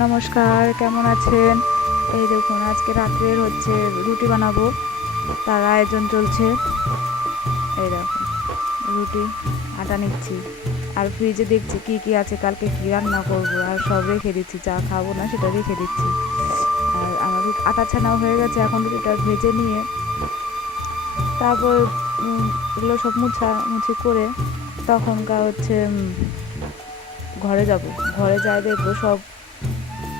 নমস্কার, কেমন আছেন? এই দেখুন, আজকে রাত্রের রুটি বানাবো, তার আয়োজন চলছে। এই দেখুন, রুটি আটা নিচ্ছি, আর ফ্রিজে দেখছি কি কি আছে, কালকে কি রান্না করবো, আর সব রেখে দিচ্ছি। যা খাবো না সেটা রেখে দিচ্ছি। আর আমার আটা ছানাও হয়ে গেছে, এখন রুটিটা ভেজে নিয়ে তারপর এগুলো সব মুছি করে তখনকার ঘরে যাব। ঘরে যাই দেখবো সব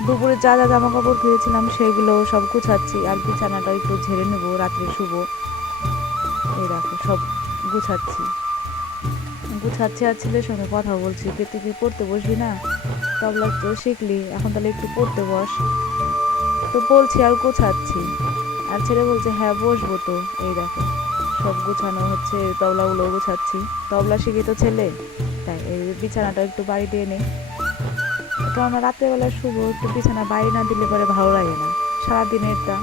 দুপুরে যা যা জামা কাপড় ধুয়েছিলাম সেগুলো সব গুছাচ্ছি, আর বিছানাটা একটু ঝেড়ে নেবো, রাত্রে শুবো। এই দেখো সব গুছাচ্ছি গুছাচ্ছি আর ছেলের সঙ্গে কথা বলছি। তুই পড়তে বসবি না? তবলা তো শিখলি, এখন তাহলে একটু পড়তে বস। তো বলছি আর গোছাচ্ছি, আর ছেলে বলছে হ্যাঁ বসবো তো। এই দেখো সব গুছানো হচ্ছে, তবলাগুলো গুছাচ্ছি। তবলা শিখি তো ছেলে, তাই এই বিছানাটা একটু বাড়ি দিয়ে নেই, কারণ রাত্রেবেলা শুবো, একটু বিছানা বাড়ি না দিলে পরে ভালো লাগে না। সারাদিনেরটা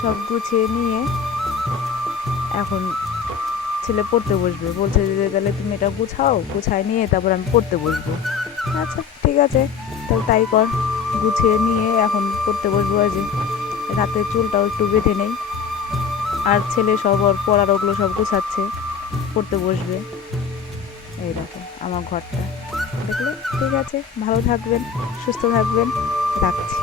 সব গুছিয়ে নিয়ে এখন ছেলে পড়তে বসবে, বলছে যে তাহলে তুমি এটা গুছায় নিয়ে তারপর আমি পড়তে বসবো। আচ্ছা ঠিক আছে, তাহলে তাই কর। গুছিয়ে নিয়ে এখন পড়তে বসবো। আজ রাতে চুলটাও একটু বেঁধে নেই, আর ছেলে সব ওর পড়ার ওগুলো সব গুছাচ্ছে, পড়তে বসবে। এই দেখো আমার ঘরটা, দেখলে? ঠিক আছে, ভালো থাকবেন, সুস্থ থাকবেন, রাখছি।